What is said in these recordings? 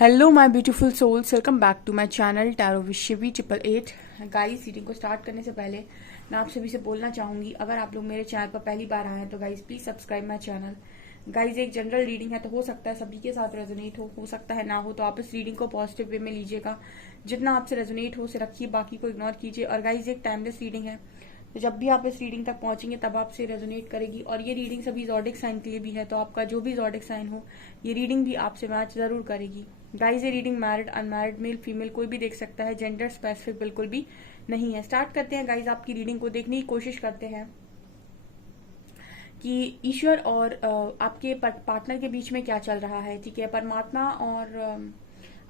Hello my beautiful souls, welcome back to my channel tarot with Shivi 888। Guys, reading को start करने से पहले मैं आप सभी से बोलना चाहूंगी, अगर आप लोग मेरे चैनल पर पहली बार आए हैं तो guys please subscribe my channel. Guys, एक जनरल रीडिंग है तो हो सकता है सभी के साथ रेजोनेट हो सकता है ना हो, तो आप इस रीडिंग को पॉजिटिव वे में लीजिएगा। जितना आपसे रेजोनेट हो उसे रखिए, बाकी को इग्नोर कीजिए। और गाइस, एक टाइमलेस रीडिंग है, तो जब भी आप इस रीडिंग तक पहुंचेंगे तब आपसे रेजोनेट करेगी। और ये रीडिंग सभी जॉडिक साइन के लिए भी है, तो आपका जो भी जॉडिक साइन हो ये रीडिंग भी आपसे मैच जरूर करेगी। गाइस, ये reading married unmarried male female कोई भी देख सकता है, जेंडर स्पेसिफिक बिल्कुल भी नहीं है। स्टार्ट करते हैं गाइस, आपकी रीडिंग को देखने की कोशिश करते हैं कि ईश्वर और आपके पार्टनर के बीच में क्या चल रहा है। ठीक है, परमात्मा और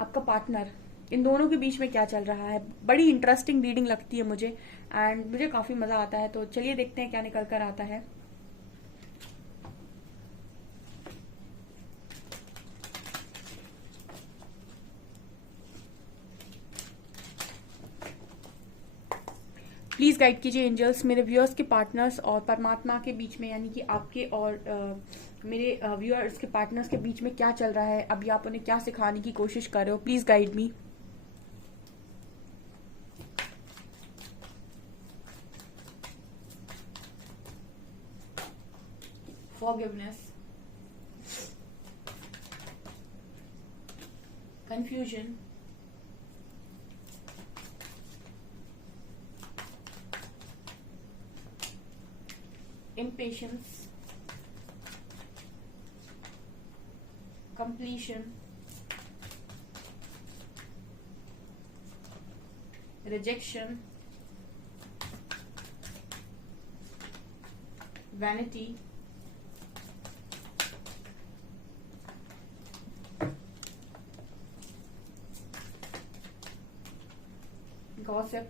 आपका पार्टनर, इन दोनों के बीच में क्या चल रहा है। बड़ी इंटरेस्टिंग रीडिंग लगती है मुझे एंड मुझे काफी मजा आता है, तो चलिए देखते हैं क्या निकल कर आता है। प्लीज गाइड कीजिए एंजल्स, मेरे व्यूअर्स के पार्टनर्स और परमात्मा के बीच में, यानी कि आपके और मेरे व्यूअर्स के पार्टनर्स के बीच में क्या चल रहा है। अभी आप उन्हें क्या सिखाने की कोशिश कर रहे हो, please guide me. Forgiveness, confusion, impatience, completion, rejection, vanity, gossip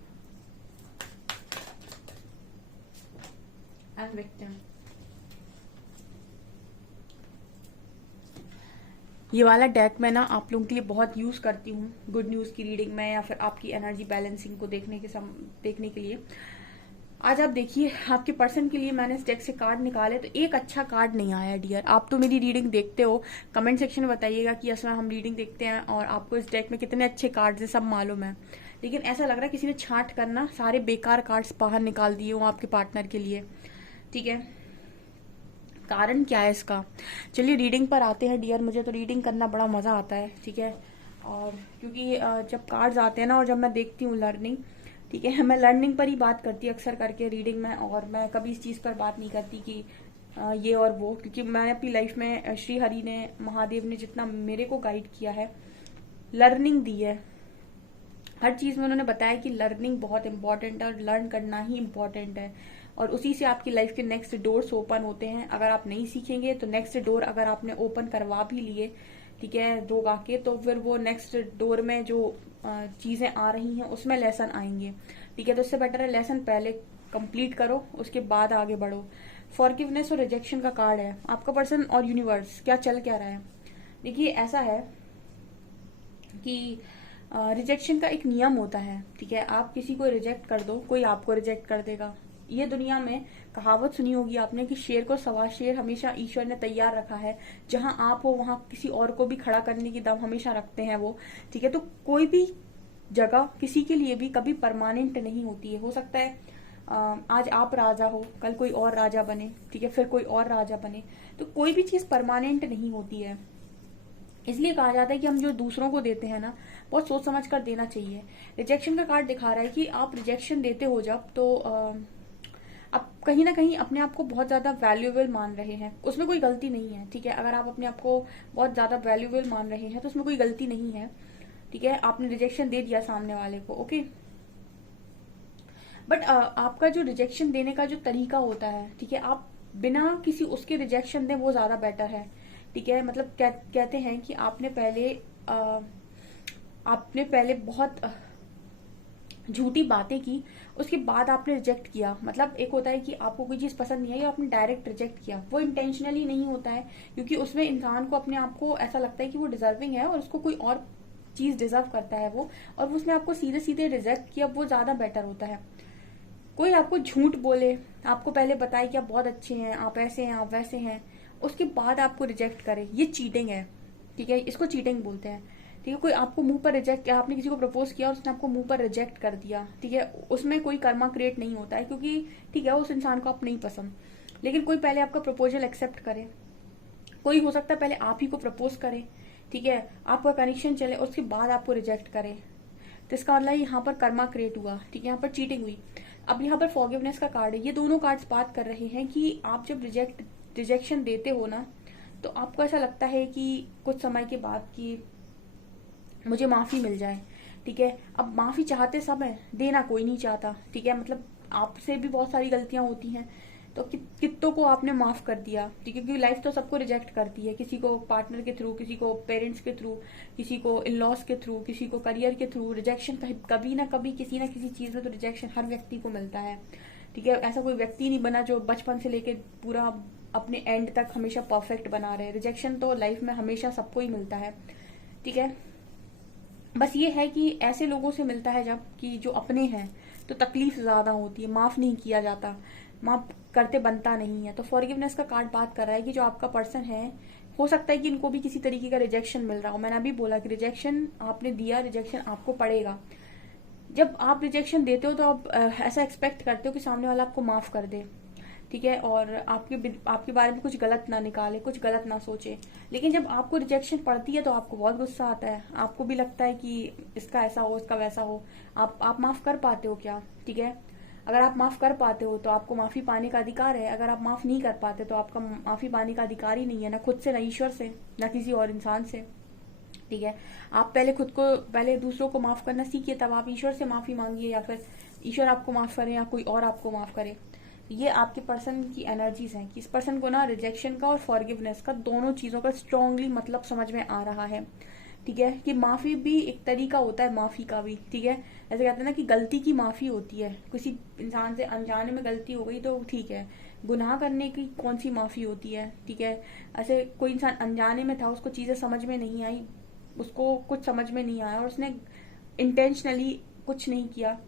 and victim। ये वाला डेक मैं ना आप लोगों के लिए बहुत यूज करती हूँ गुड न्यूज की रीडिंग में, या फिर आपकी एनर्जी बैलेंसिंग को देखने के लिए। आज आप देखिए, आपके पर्सन के लिए मैंने इस डेक से कार्ड निकाले तो एक अच्छा कार्ड नहीं आया डियर। आप तो मेरी रीडिंग देखते हो, कमेंट सेक्शन में बताइएगा कि असल में हम रीडिंग देखते हैं और आपको इस डेक में कितने अच्छे कार्ड्स है सब मालूम है, लेकिन ऐसा लग रहा है किसी ने छांट कर ना सारे बेकार कार्ड्स बाहर निकाल दिए हो आपके पार्टनर के लिए। ठीक है, कारण क्या है इसका, चलिए रीडिंग पर आते हैं डियर। मुझे तो रीडिंग करना बड़ा मजा आता है, ठीक है। और क्योंकि जब कार्ड्स आते हैं ना और जब मैं देखती हूँ लर्निंग, ठीक है, मैं लर्निंग पर ही बात करती हूँ अक्सर करके रीडिंग में, और मैं कभी इस चीज पर बात नहीं करती कि ये और वो, क्योंकि मैंने अपनी लाइफ में श्री हरि ने, महादेव ने जितना मेरे को गाइड किया है, लर्निंग दी है, हर चीज में उन्होंने बताया कि लर्निंग बहुत इंपॉर्टेंट है और लर्न करना ही इंपॉर्टेंट है, और उसी से आपकी लाइफ के नेक्स्ट डोर्स ओपन होते हैं। अगर आप नहीं सीखेंगे तो नेक्स्ट डोर अगर आपने ओपन करवा भी लिए, ठीक है, दो आके, तो फिर वो नेक्स्ट डोर में जो चीजें आ रही हैं उसमें लेसन आएंगे। ठीक है, तो इससे बेटर है लेसन पहले कंप्लीट करो, उसके बाद आगे बढ़ो। फॉरगिवनेस और रिजेक्शन का कार्ड है। आपका पर्सन और यूनिवर्स क्या चल क्या रहा है, देखिए ऐसा है कि रिजेक्शन का एक नियम होता है। ठीक है, आप किसी को रिजेक्ट कर दो, कोई आपको रिजेक्ट कर देगा। ये दुनिया में कहावत सुनी होगी आपने कि शेर को सवा शेर हमेशा ईश्वर ने तैयार रखा है। जहां आप हो वहां किसी और को भी खड़ा करने की दम हमेशा रखते हैं वो। ठीक है, तो कोई भी जगह किसी के लिए भी कभी परमानेंट नहीं होती है। हो सकता है आज आप राजा हो, कल कोई और राजा बने, ठीक है, फिर कोई और राजा बने, तो कोई भी चीज परमानेंट नहीं होती है। इसलिए कहा जाता है कि हम जो दूसरों को देते हैं ना, बहुत सोच समझ कर देना चाहिए। रिजेक्शन का कार्ड दिखा रहा है कि आप रिजेक्शन देते हो जब, तो आप कहीं ना कहीं अपने आप को बहुत ज्यादा वैल्यूएबल मान रहे हैं, उसमें कोई गलती नहीं है। ठीक है, अगर आप अपने आप को बहुत ज्यादा वैल्यूएबल मान रहे हैं तो उसमें कोई गलती नहीं है। ठीक है, आपने रिजेक्शन दे दिया सामने वाले को, ओके, बट आपका जो रिजेक्शन देने का जो तरीका होता है, ठीक है, आप बिना किसी उसके रिजेक्शन दें वो ज्यादा बेटर है। ठीक है, मतलब कहते हैं कि आपने पहले बहुत झूठी बातें की, उसके बाद आपने रिजेक्ट किया। मतलब एक होता है कि आपको कोई चीज पसंद नहीं आई, आपने डायरेक्ट रिजेक्ट किया, वो इंटेंशनली नहीं होता है, क्योंकि उसमें इंसान को अपने आप को ऐसा लगता है कि वो डिजर्विंग है और उसको कोई और चीज डिजर्व करता है वो, और उसने आपको सीधे सीधे रिजेक्ट किया, वो ज्यादा बेटर होता है। कोई आपको झूठ बोले, आपको पहले बताए कि आप बहुत अच्छे हैं, आप ऐसे हैं, आप वैसे हैं, उसके बाद आपको रिजेक्ट करे, ये चीटिंग है। ठीक है, इसको चीटिंग बोलते हैं। ठीक है। कोई आपको मुंह पर रिजेक्ट, आपने किसी को प्रपोज किया और उसने आपको मुंह पर रिजेक्ट कर दिया, ठीक है, उसमें कोई कर्मा क्रिएट नहीं होता है, क्योंकि ठीक है उस इंसान को आप नहीं पसंद। लेकिन कोई पहले आपका प्रपोजल एक्सेप्ट करे, कोई हो सकता है पहले आप ही को प्रपोज करे, ठीक है, आपका कनेक्शन चले और उसके बाद आपको रिजेक्ट करे, तो इसका मतलब यहाँ पर कर्मा क्रिएट हुआ, ठीक है, यहाँ पर चीटिंग हुई। अब यहाँ पर फॉरगिवनेस का कार्ड है। ये दोनों कार्ड्स बात कर रहे हैं कि आप जब रिजेक्शन देते हो ना, तो आपको ऐसा लगता है कि कुछ समय के बाद कि मुझे माफी मिल जाए, ठीक है। अब माफी चाहते सब है, देना कोई नहीं चाहता, ठीक है, मतलब आपसे भी बहुत सारी गलतियां होती हैं, तो कित्तों को आपने माफ कर दिया, ठीक है, क्योंकि लाइफ तो सबको रिजेक्ट करती है, किसी को पार्टनर के थ्रू, किसी को पेरेंट्स के थ्रू, किसी को इन लॉस के थ्रू, किसी को करियर के थ्रू। रिजेक्शन कभी ना कभी किसी ना किसी चीज में तो रिजेक्शन हर व्यक्ति को मिलता है, ठीक है। ऐसा कोई व्यक्ति नहीं बना जो बचपन से लेके पूरा अपने एंड तक हमेशा परफेक्ट बना रहे। रिजेक्शन तो लाइफ में हमेशा सबको ही मिलता है, ठीक है। बस ये है कि ऐसे लोगों से मिलता है जब कि जो अपने हैं, तो तकलीफ ज्यादा होती है, माफ नहीं किया जाता, माफ करते बनता नहीं है। तो फॉरगिवनेस का कार्ड बात कर रहा है कि जो आपका पर्सन है, हो सकता है कि इनको भी किसी तरीके का रिजेक्शन मिल रहा हो। मैंने अभी बोला कि रिजेक्शन आपने दिया, रिजेक्शन आपको पड़ेगा। जब आप रिजेक्शन देते हो तो आप ऐसा एक्सपेक्ट करते हो कि सामने वाला आपको माफ कर दे, ठीक है, और आपके बारे में कुछ गलत ना निकाले, कुछ गलत ना सोचे। लेकिन जब आपको रिजेक्शन पड़ती है तो आपको बहुत गुस्सा आता है, आपको भी लगता है कि इसका ऐसा हो, इसका वैसा हो। आप माफ कर पाते हो क्या, ठीक है। अगर आप माफ कर पाते हो तो आपको माफी पाने का अधिकार है। अगर आप माफ नहीं कर पाते तो आपका माफी पाने का अधिकार ही नहीं है, ना खुद से, ना ईश्वर से, ना किसी और इंसान से, ठीक है। आप पहले दूसरों को माफ करना सीखिए, तब आप ईश्वर से माफी मांगिए, या फिर ईश्वर आपको माफ करे या कोई और आपको माफ करे। ये आपके पर्सन की एनर्जीज हैं कि इस पर्सन को ना रिजेक्शन का और फॉरगिवनेस का, दोनों चीजों का स्ट्रांगली मतलब समझ में आ रहा है, ठीक है, कि माफी भी एक तरीका होता है, माफी का भी, ठीक है। ऐसे कहते हैं ना कि गलती की माफी होती है, किसी इंसान से अनजाने में गलती हो गई तो ठीक है, गुनाह करने की कौन सी माफी होती है, ठीक है। ऐसे कोई इंसान अनजाने में था, उसको चीजें समझ में नहीं आई, उसको कुछ समझ में नहीं आया और उसने इंटेंशनली कुछ नहीं किया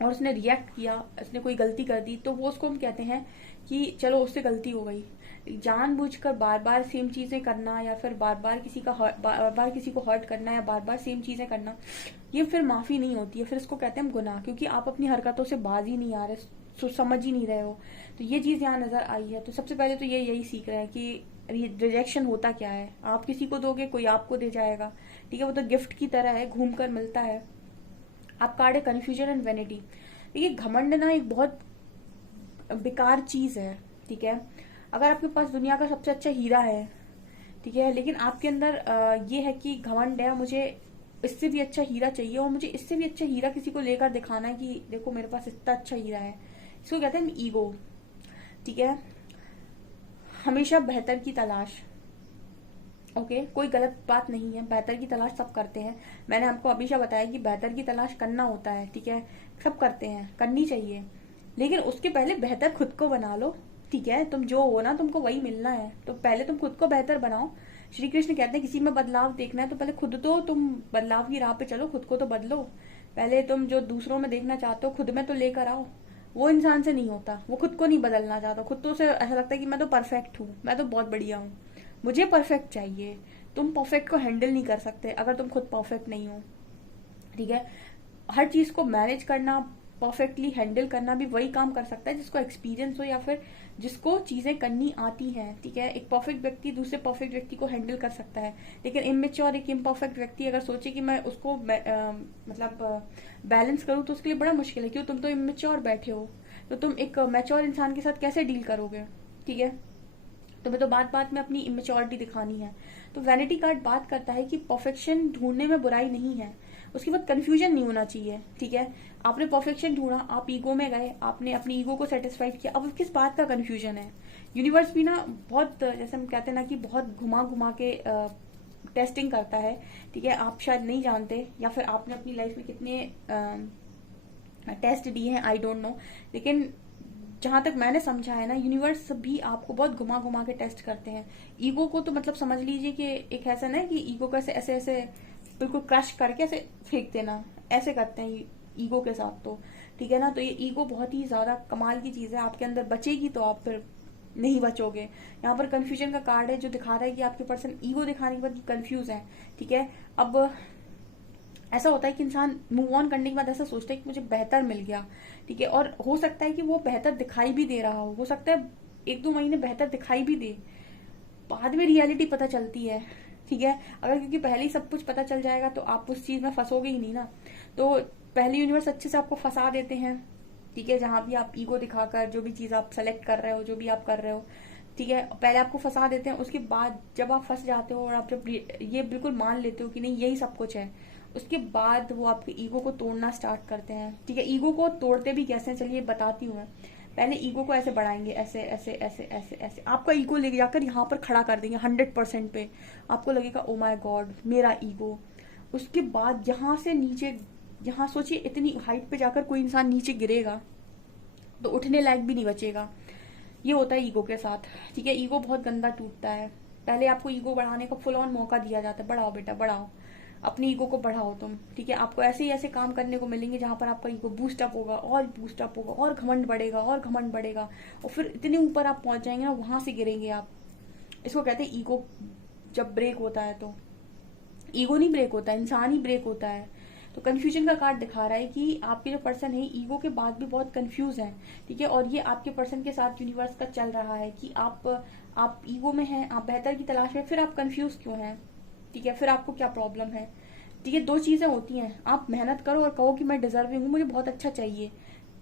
और उसने रिएक्ट किया, उसने कोई गलती कर दी, तो वो उसको हम कहते हैं कि चलो उससे गलती हो गई। जानबूझकर बार बार सेम चीजें करना, या फिर बार बार किसी को हर्ट करना, या बार बार सेम चीजें करना, ये फिर माफी नहीं होती है, फिर इसको कहते हैं हम गुनाह, क्योंकि आप अपनी हरकतों से बाज ही नहीं आ रहे, समझ ही नहीं रहे हो। तो ये चीज यहाँ नजर आई है। तो सबसे पहले तो यही सीख रहे हैं कि रिजेक्शन होता क्या है। आप किसी को दोगे, कोई आपको दे जाएगा, ठीक है, वो तो गिफ्ट की तरह है, घूम कर मिलता है। आप कार्ड है कन्फ्यूजन एंड वेनिटी। देखिए घमंड ना एक बहुत बेकार चीज है, ठीक है। अगर आपके पास दुनिया का सबसे अच्छा हीरा है, ठीक है, लेकिन आपके अंदर ये है कि घमंड है, मुझे इससे भी अच्छा हीरा चाहिए और मुझे इससे भी अच्छा हीरा किसी को लेकर दिखाना है कि देखो मेरे पास इतना अच्छा हीरा है, इसको कहते हैं ईगो, ठीक है। हमेशा बेहतर की तलाश, ओके, कोई गलत बात नहीं है, बेहतर की तलाश सब करते हैं। मैंने आपको हमेशा बताया कि बेहतर की तलाश करना होता है, ठीक है, सब करते हैं, करनी चाहिए, लेकिन उसके पहले बेहतर खुद को बना लो, ठीक है। तुम जो हो ना, तुमको वही मिलना है, तो पहले तुम खुद को बेहतर बनाओ। श्री कृष्ण कहते हैं किसी में बदलाव देखना है तो पहले खुद तो तुम बदलाव की राह पे चलो, खुद को तो बदलो। पहले तुम जो दूसरों में देखना चाहते हो खुद में तो लेकर आओ। वो इंसान से नहीं होता, वो खुद को नहीं बदलना चाहता, खुद तो उसे ऐसा लगता है कि मैं तो परफेक्ट हूँ, मैं तो बहुत बढ़िया हूँ, मुझे परफेक्ट चाहिए। तुम परफेक्ट को हैंडल नहीं कर सकते अगर तुम खुद परफेक्ट नहीं हो, ठीक है। हर चीज को मैनेज करना, परफेक्टली हैंडल करना भी वही काम कर सकता है जिसको एक्सपीरियंस हो, या फिर जिसको चीजें करनी आती हैं, ठीक है। एक परफेक्ट व्यक्ति दूसरे परफेक्ट व्यक्ति को हैंडल कर सकता है, लेकिन इमेच्योर एक इम्परफेक्ट व्यक्ति अगर सोचे कि मैं उसको मतलब बैलेंस करूँ तो उसके लिए बड़ा मुश्किल है। क्यों, तुम तो इमेच्योर बैठे हो, तो तुम एक मैच्योर इंसान के साथ कैसे डील करोगे, ठीक है। तुम्हें तो बात बात में अपनी इमेच्योरिटी दिखानी है। तो वैनिटी कार्ड बात करता है कि परफेक्शन ढूंढने में बुराई नहीं है, उसके बाद कंफ्यूजन नहीं होना चाहिए, ठीक है। आपने परफेक्शन ढूंढा, आप ईगो में गए, आपने अपनी ईगो को सेटिस्फाइड किया, अब किस बात का कंफ्यूजन है। यूनिवर्स भी ना बहुत, जैसे हम कहते हैं ना कि बहुत घुमा घुमा के टेस्टिंग करता है, ठीक है। आप शायद नहीं जानते, या फिर आपने अपनी लाइफ में कितने टेस्ट दिए हैं, आई डोंट नो, लेकिन जहां तक मैंने समझा है ना, यूनिवर्स भी आपको बहुत घुमा घुमा के टेस्ट करते हैं। ईगो को तो मतलब समझ लीजिए कि एक ऐसा ना कि ईगो को ऐसे ऐसे ऐसे बिल्कुल क्रश करके ऐसे फेंक देना, ऐसे करते हैं ईगो के साथ, तो ठीक है ना। तो ये ईगो बहुत ही ज्यादा कमाल की चीज है, आपके अंदर बचेगी तो आप फिर नहीं बचोगे। यहाँ पर कंफ्यूजन का कार्ड है जो दिखा रहा है कि आपके पर्सन ईगो दिखाने के बाद कंफ्यूज है। ठीक है, अब ऐसा होता है कि इंसान मूव ऑन करने के बाद ऐसा सोचता है कि मुझे बेहतर मिल गया। ठीक है, और हो सकता है कि वो बेहतर दिखाई भी दे रहा हो सकता है 1-2 महीने बेहतर दिखाई भी दे, बाद में रियलिटी पता चलती है। ठीक है, अगर क्योंकि पहले ही सब कुछ पता चल जाएगा तो आप उस चीज में फंसोगे ही नहीं ना। तो पहले यूनिवर्स अच्छे से आपको फंसा देते हैं। ठीक है, जहां भी आप ईगो दिखाकर जो भी चीज आप सेलेक्ट कर रहे हो, जो भी आप कर रहे हो, ठीक है, पहले आपको फंसा देते हैं। उसके बाद जब आप फंस जाते हो और आप जब ये बिल्कुल मान लेते हो कि नहीं यही सब कुछ है, उसके बाद वो आपके ईगो को तोड़ना स्टार्ट करते हैं। ठीक है, ईगो को तोड़ते भी कैसे, चलिए बताती हूँ मैं। पहले ईगो को ऐसे बढ़ाएंगे, ऐसे ऐसे ऐसे ऐसे ऐसे, आपका ईगो ले जाकर यहाँ पर खड़ा कर देंगे 100% पे। आपको लगेगा ओ माय गॉड मेरा ईगो। उसके बाद यहाँ से नीचे, यहाँ सोचिए इतनी हाइट पे जाकर कोई इंसान नीचे गिरेगा तो उठने लायक भी नहीं बचेगा। ये होता है ईगो के साथ। ठीक है, ईगो बहुत गंदा टूटता है। पहले आपको ईगो बढ़ाने का फुल ऑन मौका दिया जाता है, बढ़ाओ बेटा बढ़ाओ, अपनी ईगो को बढ़ाओ तुम। ठीक है, आपको ऐसे ही ऐसे काम करने को मिलेंगे जहां पर आपका ईगो बूस्ट अप होगा और बूस्ट अप होगा और घमंड बढ़ेगा और घमंड बढ़ेगा, और फिर इतने ऊपर आप पहुंच जाएंगे ना, वहां से गिरेंगे आप। इसको कहते हैं ईगो जब ब्रेक होता है। तो ईगो नहीं ब्रेक होता, इंसान ही ब्रेक होता है। तो कंफ्यूजन का कार्ड दिखा रहा है कि आपके जो पर्सन है ईगो के बाद भी बहुत कंफ्यूज हैं। ठीक है, और ये आपके पर्सन के साथ यूनिवर्स का चल रहा है कि आप ईगो में हैं, आप बेहतर की तलाश में, फिर आप कंफ्यूज क्यों हैं। ठीक है, फिर आपको क्या प्रॉब्लम है। ठीक है, 2 चीजें होती हैं, आप मेहनत करो और कहो कि मैं डिजर्विंग हूँ, मुझे बहुत अच्छा चाहिए।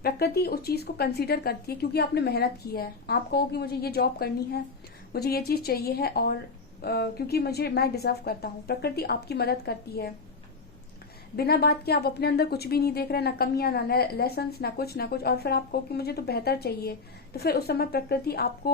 प्रकृति उस चीज को कंसीडर करती है क्योंकि आपने मेहनत की है। आप कहो कि मुझे ये जॉब करनी है, मुझे ये चीज चाहिए है, और क्योंकि मैं डिजर्व करता हूँ, प्रकृति आपकी मदद करती है। बिना बात के आप अपने अंदर कुछ भी नहीं देख रहे, ना कमियां ना लेसन्स ना कुछ, और फिर आपको कि मुझे तो बेहतर चाहिए, तो फिर उस समय प्रकृति आपको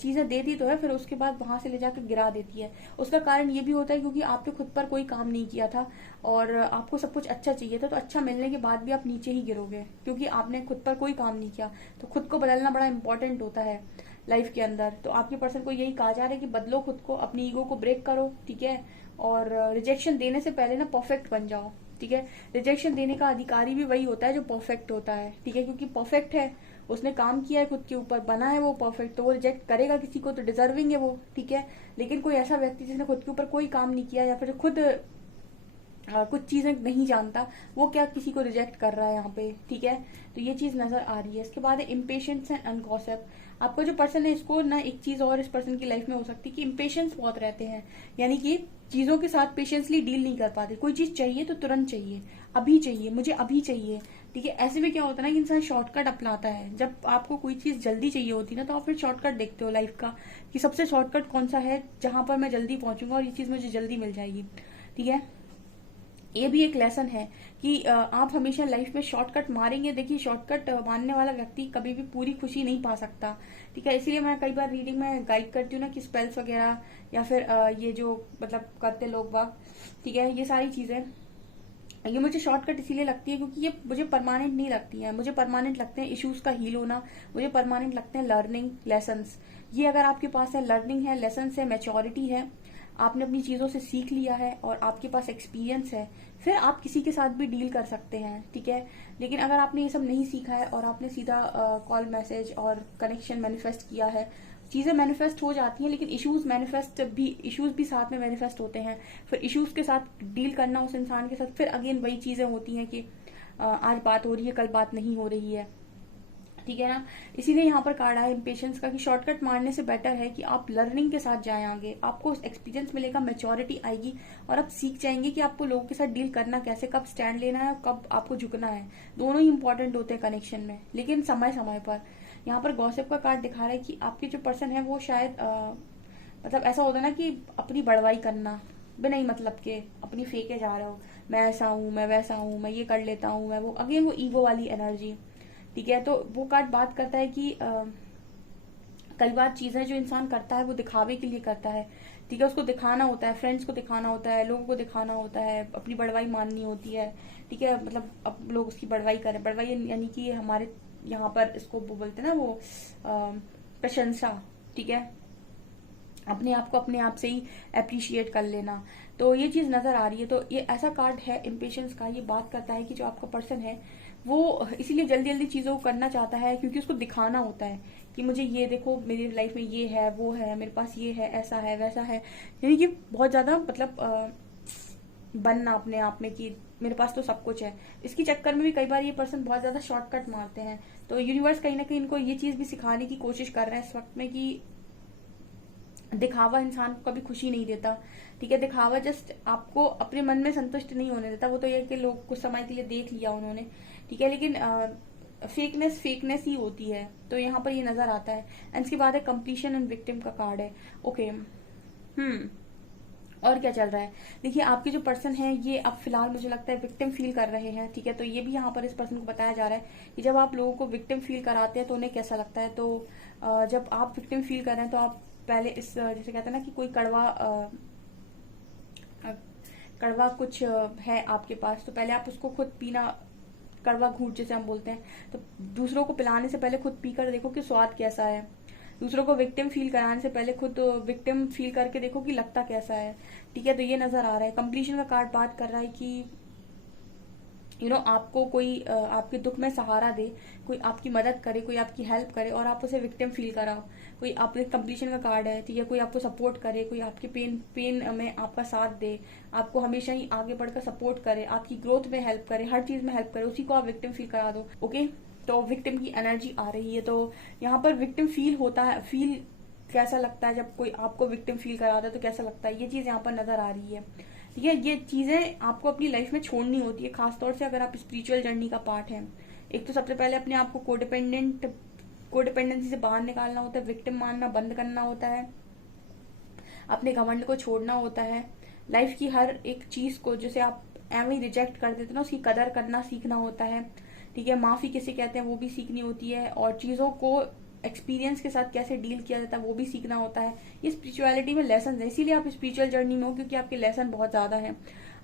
चीजें देती तो है, फिर उसके बाद वहां से ले जाकर गिरा देती है। उसका कारण ये भी होता है क्योंकि आपने खुद पर कोई काम नहीं किया था और आपको सब कुछ अच्छा चाहिए था, तो अच्छा मिलने के बाद भी आप नीचे ही गिरोगे क्योंकि आपने खुद पर कोई काम नहीं किया। तो खुद को बदलना बड़ा इंपॉर्टेंट होता है लाइफ के अंदर। तो आपके पर्सन को यही कहा जा रहा है कि बदलो खुद को, अपनी ईगो को ब्रेक करो। ठीक है, और रिजेक्शन देने से पहले ना परफेक्ट बन जाओ। ठीक है, रिजेक्शन देने का अधिकारी भी वही होता है जो परफेक्ट होता है। ठीक है, क्योंकि परफेक्ट है, उसने काम किया है खुद के ऊपर, बना है वो परफेक्ट, तो वो रिजेक्ट करेगा किसी को तो डिजर्विंग है वो। ठीक है, लेकिन कोई ऐसा व्यक्ति जिसने खुद के ऊपर कोई काम नहीं किया या फिर खुद कुछ चीजें नहीं जानता, वो क्या किसी को रिजेक्ट कर रहा है यहाँ पे। ठीक है, तो ये चीज नजर आ रही है। इसके बाद है इम्पेशेंस एंड अनगॉसिप। आपका जो पर्सन है, इसको ना एक चीज और इस पर्सन की लाइफ में हो सकती है कि इम्पेशेंस बहुत रहते हैं, यानी कि चीजों के साथ पेशेंसली डील नहीं कर पाते। कोई चीज चाहिए तो तुरंत चाहिए, अभी चाहिए, मुझे अभी चाहिए। ठीक है, ऐसे में क्या होता है ना कि इंसान शॉर्टकट अपनाता है। जब आपको कोई चीज जल्दी चाहिए होती है ना, तो आप फिर शॉर्टकट देखते हो लाइफ का कि सबसे शॉर्टकट कौन सा है जहां पर मैं जल्दी पहुंचूंगा और ये चीज मुझे जल्दी मिल जाएगी। ठीक है, ये भी एक लेसन है कि आप हमेशा लाइफ में शॉर्टकट मारेंगे। देखिए, शॉर्टकट मारने वाला व्यक्ति कभी भी पूरी खुशी नहीं पा सकता। ठीक है, इसीलिए मैं कई बार रीडिंग में गाइड करती हूँ ना कि स्पेल्स वगैरह या फिर ये जो मतलब करते लोग बाग, ठीक है, ये सारी चीजें ये मुझे शॉर्टकट इसीलिए लगती है क्योंकि ये मुझे परमानेंट नहीं लगती है। मुझे परमानेंट लगते हैं इश्यूज का हील होना, मुझे परमानेंट लगते हैं लर्निंग लेसन्स। ये अगर आपके पास है, लर्निंग है, लेसन्स है, मैच्योरिटी है, आपने अपनी चीजों से सीख लिया है और आपके पास एक्सपीरियंस है, फिर आप किसी के साथ भी डील कर सकते हैं। ठीक है, लेकिन अगर आपने ये सब नहीं सीखा है और आपने सीधा कॉल मैसेज और कनेक्शन मैनिफेस्ट किया है, चीजें मैनिफेस्ट हो जाती हैं लेकिन इश्यूज भी साथ में मैनिफेस्ट होते हैं। फिर इश्यूज के साथ डील करना उस इंसान के साथ, फिर अगेन वही चीजें होती हैं कि आज बात हो रही है, कल बात नहीं हो रही है। ठीक है ना, इसीलिए यहाँ पर कार्ड है इम्पेशेंस का कि शॉर्टकट मारने से बेटर है कि आप लर्निंग के साथ जाएं आगे। आपको एक्सपीरियंस मिलेगा, मैच्योरिटी आएगी और आप सीख जाएंगे कि आपको लोगों के साथ डील करना कैसे, कब स्टैंड लेना है और कब आपको झुकना है। दोनों ही इंपॉर्टेंट होते हैं कनेक्शन में, लेकिन समय समय पर। यहाँ पर गॉसिप का कार्ड दिखा रहा है कि आपके जो पर्सन है वो शायद मतलब ऐसा होता है ना कि अपनी बड़वाई करना, बिना ही मतलब के अपनी फेंके जा रहे हो, मैं ऐसा हूँ, मैं वैसा हूँ, मैं ये कर लेता हूँ, मैं वो, अगेन वो ईगो वाली एनर्जी। ठीक है, तो वो कार्ड बात करता है कि कई बार चीजें जो इंसान करता है वो दिखावे के लिए करता है। ठीक है, उसको दिखाना होता है, फ्रेंड्स को दिखाना होता है, लोगों को दिखाना होता है, अपनी बड़वाई माननी होती है। ठीक है, मतलब अब लोग उसकी बड़वाई करें, बड़वाई यानी कि हमारे यहाँ पर इसको वो बोलते हैं ना, वो प्रशंसा। ठीक है, अपने आप को अपने आप से ही अप्रिशिएट कर लेना। तो ये चीज नजर आ रही है। तो ये ऐसा कार्ड है इम्पेशेंस का, ये बात करता है कि जो आपका पर्सन है वो इसीलिए जल्दी जल्दी चीजों को करना चाहता है क्योंकि उसको दिखाना होता है कि मुझे ये देखो, मेरी लाइफ में ये है, वो है, मेरे पास ये है, ऐसा है, वैसा है, यानी कि बहुत ज्यादा मतलब बनना अपने आप में कि मेरे पास तो सब कुछ है। इसकी चक्कर में भी कई बार ये पर्सन बहुत ज्यादा शॉर्टकट मारते हैं। तो यूनिवर्स कहीं ना कहीं इनको ये चीज भी सिखाने की कोशिश कर रहा है इस वक्त में कि दिखावा इंसान को कभी खुशी नहीं देता। ठीक है, दिखावा जस्ट आपको अपने मन में संतुष्ट नहीं होने देता। वो तो ये कि लोग कुछ समय के लिए देख लिया उन्होंने, ठीक है, लेकिन फेकनेस फेकनेस ही होती है। तो यहाँ पर ये नजर आता है। एंड इसके बाद है कंप्लीशन एंड विक्टिम का कार्ड है। ओके, और क्या चल रहा है, देखिए आपके जो पर्सन है ये अब फिलहाल मुझे लगता है विक्टिम फील कर रहे हैं। ठीक है, तो ये भी यहाँ पर इस पर्सन को बताया जा रहा है कि जब आप लोगों को विक्टिम फील कराते हैं तो उन्हें कैसा लगता है। तो जब आप विक्टिम फील कर रहे हैं तो आप पहले इस जैसे कहते हैं ना कि कोई कड़वा कुछ है आपके पास, तो पहले आप उसको खुद पीना, कड़वा घूंट जैसे हम बोलते हैं, तो दूसरों को पिलाने से पहले खुद पीकर देखो कि स्वाद कैसा है। दूसरों को विक्टिम फील कराने से पहले खुद विक्टिम फील करके देखो कि लगता कैसा है। ठीक है, तो ये नजर आ रहा है। कंप्लीशन का कार्ड बात कर रहा है कि आपको कोई आपके दुख में सहारा दे, कोई आपकी मदद करे, कोई आपकी हेल्प करे और आप उसे विक्टिम फील कराओ। कोई आपके कंप्लीशन का कार्ड है, ठीक है, कोई आपको सपोर्ट करे, कोई आपके पेन में आपका साथ दे, आपको हमेशा ही आगे बढ़कर सपोर्ट करे, आपकी ग्रोथ में हेल्प करे, हर चीज में हेल्प करे, उसी को आप विक्टिम फील करा दो। ओके, तो विक्टिम की एनर्जी आ रही है। तो यहाँ पर विक्टिम फील होता है, फील कैसा लगता है जब कोई आपको विक्टिम फील कराता है तो कैसा लगता है, ये चीज यहाँ पर नजर आ रही है। ठीक है, ये चीजें आपको अपनी लाइफ में छोड़नी होती है, खासतौर से अगर आप स्पिरिचुअल जर्नी का पार्ट है। एक तो सबसे पहले अपने आप को कोडिपेंडेंसी से बाहर निकालना होता है, विक्टिम मानना बंद करना होता है, अपने घमंड को छोड़ना होता है, लाइफ की हर एक चीज को जैसे आप एवं ही रिजेक्ट कर देते ना, उसकी कदर करना सीखना होता है। ठीक है, माफी किसे कहते हैं वो भी सीखनी होती है, और चीजों को एक्सपीरियंस के साथ कैसे डील किया जाता है वो भी सीखना होता है। ये स्पिरिचुअलिटी में लेसन है, इसीलिए आप स्पिरिचुअल जर्नी में हो, क्योंकि आपके लेसन बहुत ज्यादा है।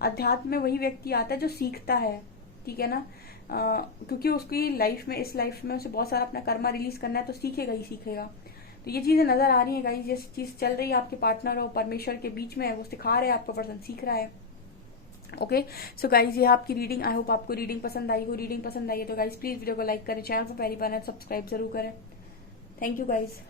अध्यात्म में वही व्यक्ति आता है जो सीखता है, ठीक है ना, क्योंकि उसकी लाइफ में, इस लाइफ में उसे बहुत सारा अपना कर्मा रिलीज करना है, तो सीखेगा ही सीखेगा। तो ये चीजें नजर आ रही है गाइस, ये चीज चल रही है आपके पार्टनर और परमेश्वर के बीच में, वो सिखा रहे हैं, आपका पर्सन सीख रहा है। ओके, सो गाइज ये आपकी रीडिंग। आई होप आपको रीडिंग पसंद आई हो। रीडिंग पसंद आई है तो गाइज प्लीज वीडियो को लाइक करें, चैनल को पहली बार सब्सक्राइब जरूर करें। Thank you guys.